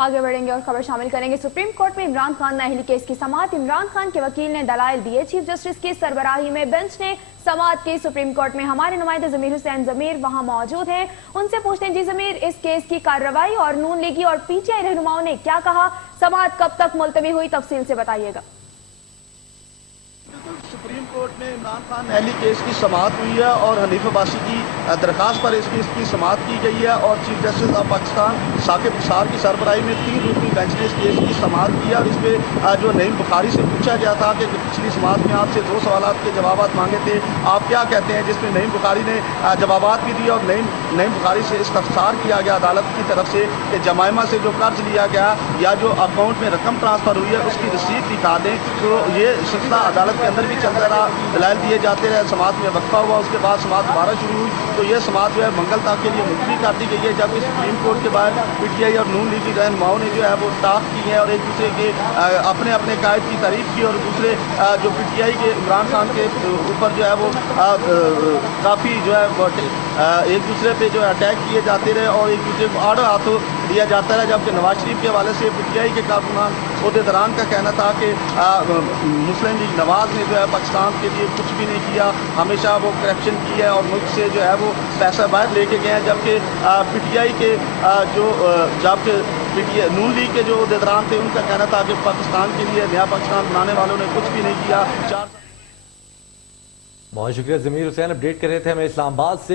आगे बढ़ेंगे और खबर शामिल करेंगे। सुप्रीम कोर्ट में इमरान खान नाअहली केस की समाअत। इमरान खान के वकील ने दलाइल दिए। चीफ जस्टिस की सरबराही में बेंच ने समाअत की। सुप्रीम कोर्ट में हमारे नुमाइंदे जमीर हुसैन जमीर वहां मौजूद हैं। उनसे पूछते हैं, जी जमीर, इस केस की कार्रवाई और नून लीगी और पीटीआई रहनुमाओं ने क्या कहा? समाअत कब तक मुलतवी हुई, तफसील से बताइएगा। सुप्रीम कोर्ट में इमरान खान नाअहली केस की समाअत हुई है और हनीफ अब्बासी की दरखास्त पर इस केस की समाअत की गई है और chief justice of Pakistan Saqib Nisar की सरबराही में 3 रुकनी बेंच ने इस केस की समाअत की और इस पर जो नईम बुखारी से पूछा गया था कि पिछली समाअत में आपसे 2 सवाल के जवाब मांगे थे, आप क्या कहते हैं, जिसमें नईम बुखारी ने जवाब भी दिए और नईम बुखारी से इस्तफसार किया गया अदालत की तरफ से कि जमाइमा से जो कर्ज लिया गया या जो अकाउंट में रकम ट्रांसफर हुई है उसकी रसीद दिखा दें। तो ये सिलसिला अदालत के अंदर भी चलता रहा, दलाइल दिए जाते रहे, समाअत में वक्फा हुआ, उसके बाद समाअत दोबारा शुरू हुई। तो ये समाअत जो है मंगल तक के लिए मुलतवी कर दी गई है, जबकि सुप्रीम कोर्ट के बाहर पीटीआई और नून लीग की रहनुमाओं ने जो है वो टाक की है और एक दूसरे के अपने अपने कायद की तारीफ की और दूसरे जो पीटीआई के इमरान खान के ऊपर जो है वो काफ़ी जो है वो एक दूसरे पे जो है अटैक किए जाते रहे और एक दूसरे को आड़ो हाथों दिया जाता रहा। जबकि नवाज शरीफ के हवाले से पीटीआई के कारकुनान ओहदेदारान का कहना था कि मुस्लिम लीग नवाज ने जो है पाकिस्तान के लिए कुछ भी नहीं किया, हमेशा वो करप्शन की है और मुल्क से जो है वो पैसा बाहर लेके गए हैं। जबकि पीटीआई के जबकि नून लीग के जो ओहदेदारान थे उनका कहना था कि पाकिस्तान के लिए नया पाकिस्तान बनाने वालों ने कुछ भी नहीं किया। बहुत शुक्रिया जमीर हुसैन, अपडेट कर रहे थे हमें इस्लामाबाद से।